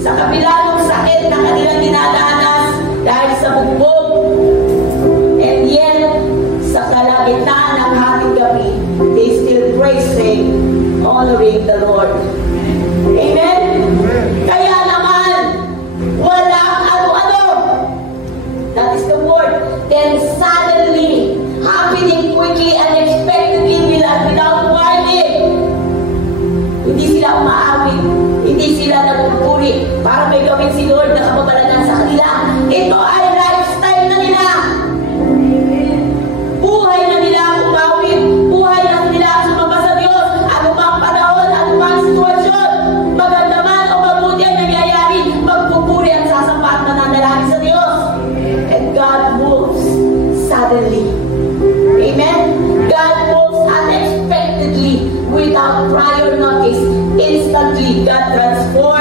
Sa kabila ng sakit na kanilang dinadanas dahil sa bugbog, and yet, sa kalagitnaan ng hating gabi, they still praising, honoring the Lord. Amen? Kaya naman, walang ano-ano. That is the word. Then suddenly, happening quickly, unexpectedly, without warning. Hindi sila umaawit. Hindi sila nagpupuri para may gawin si Lord na kababalagan sa kanila. Ito ay lifestyle na nila. Buhay na nila umawit. Buhay na nila sumamba sa Diyos. Ano bang panahon, ano bang sitwasyon, maganda man o mabuti ang nangyayari, magpupuri at sasamba at mananalangin sa Diyos. And God moves suddenly. Amen? God moves unexpectedly without prior notice. Instantly, God transforms